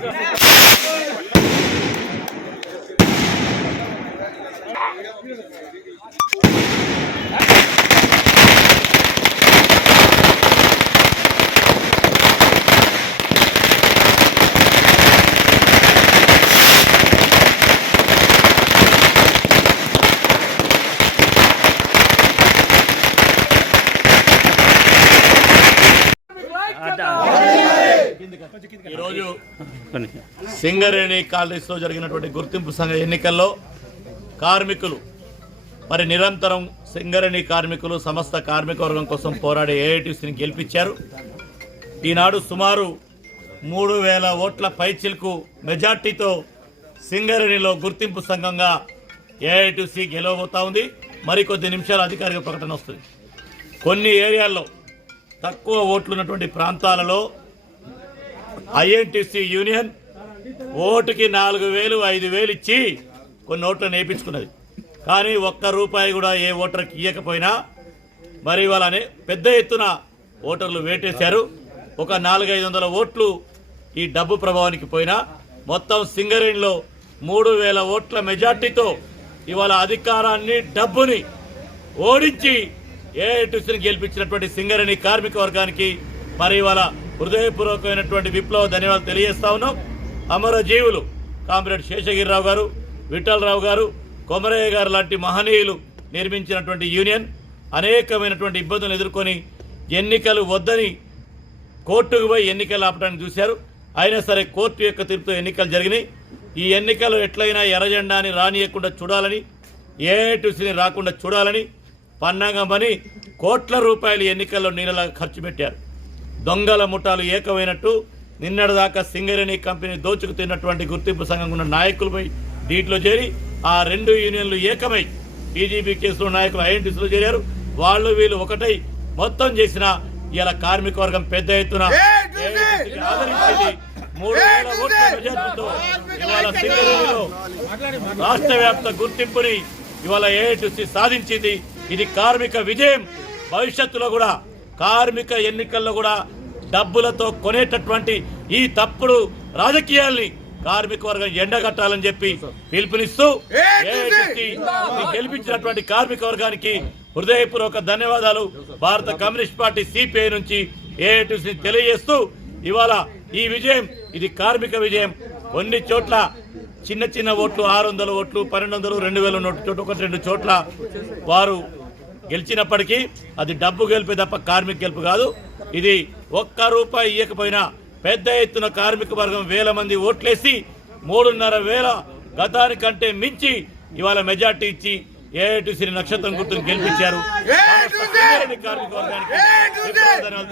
Thank you. ఈరోజు సింగరేణి కాలేజీలో జరిగినటువంటి గుర్తింపు సంఘ ఎన్నికల్లో కార్మికులు మరి నిరంతరం సింగరేణి కార్మికులు సమస్త కార్మికవర్గం కోసం పోరాడే ఏఐటీసీని గెలిపించారు ఈనాడు సుమారు మూడు వేల ఓట్ల పైచిల్కు మెజార్టీతో సింగరేణిలో గుర్తింపు సంఘంగా ఏఐటీసీ గెలవబోతా ఉంది మరికొద్ది నిమిషాలు అధికారిక ప్రకటన వస్తుంది కొన్ని ఏరియాల్లో తక్కువ ఓట్లు ఉన్నటువంటి ప్రాంతాలలో ఐఎన్టీసీ యూనియన్ ఓటుకి నాలుగు వేలు ఐదు వేలు ఇచ్చి కొన్ని ఓట్లను వేయించుకున్నది కానీ ఒక్క రూపాయి కూడా ఏ ఓటర్కి ఇవ్వకపోయినా మరి వాళ్ళని పెద్ద ఎత్తున ఓటర్లు వేటేశారు ఒక నాలుగైదు వందల ఓట్లు ఈ డబ్బు ప్రభావానికి పోయినా మొత్తం సింగరేణిలో మూడు వేల ఓట్ల మెజార్టీతో ఇవాళ అధికారాన్ని డబ్బుని ఓడించి ఏఐటీసీని గెలిపించినటువంటి సింగరేణి కార్మిక వర్గానికి మరి ఇవాళ హృదయపూర్వకమైనటువంటి విప్లవ ధన్యవాదాలు తెలియజేస్తా ఉన్నాం అమరజీవులు కామ్రేడ్ శేషగిరిరావు గారు విఠలరావు గారు కొమరయ్య గారు లాంటి మహనీయులు నిర్మించినటువంటి యూనియన్ అనేకమైనటువంటి ఇబ్బందులు ఎదుర్కొని ఎన్నికలు వద్దని కోర్టుకు పోయి ఎన్నికలు ఆపడానికి చూశారు అయినా సరే కోర్టు యొక్క తీర్పుతో ఎన్నికలు జరిగినాయి ఈ ఎన్నికలు ఎట్లయినా ఎర్రజెండాని రానియకుండా చూడాలని ఏఐటీసీని రాకుండా చూడాలని పని కోట్ల రూపాయలు ఎన్నికల్లో నీళ్ళలాగా ఖర్చు పెట్టారు దొంగల ముఠాలు ఏకమైనట్టు నిన్నటిదాకా సింగరేణి కంపెనీ దోచుకు తిన్నటువంటి గుర్తింపు సంఘం ఉన్న నాయకులపై డీట్లో చేరి ఆ రెండు యూనియన్లు ఏకమై టీజీపీ కేసులో నాయకులు ఐఎన్టీసీలో చేరారు వాళ్ళు వీళ్ళు ఒకటై మొత్తం చేసిన ఇలా కార్మిక వర్గం పెద్ద ఎత్తున ఆదరించింది మూడు వేల ఇవాళ రాష్ట్ర వ్యాప్త గుర్తింపుని ఇవాళ ఏఐటీసీ సాధించింది ఇది కార్మిక విజయం భవిష్యత్తులో కూడా కార్మిక ఎన్నికల్లో కూడా డబ్బులతో కొనేటటువంటి ఈ తప్పుడు రాజకీయాల్ని కార్మిక వర్గం ఎండగట్టాలని చెప్పి పిలుపునిస్తూ గెలిపించినటువంటి కార్మిక వర్గానికి హృదయపూర్వక ధన్యవాదాలు భారత కమ్యూనిస్ట్ పార్టీ సిపిఐ నుంచి ఏఐటిసి తెలియజేస్తూ ఇవాళ ఈ విజయం ఇది కార్మిక విజయం కొన్ని చోట్ల చిన్న చిన్న ఓట్లు ఆరు వందల ఓట్లు పన్నెండు వందలు రెండు వేల చోట ఒకటి రెండు చోట్ల వారు గెలిచినప్పటికీ అది డబ్బు గెలిపే తప్ప కార్మిక గెలుపు కాదు ఇది ఒక్క రూపాయి ఇవ్వకపోయినా పెద్ద ఎత్తున కార్మిక వర్గం వేల మంది ఓట్లేసి మూడున్నర వేల గతానికంటే మించి ఇవాళ మెజార్టీ ఇచ్చి ఏఐటిసిని నక్షత్రం గుర్తును గెలిపించారు కార్మిక వర్గానికి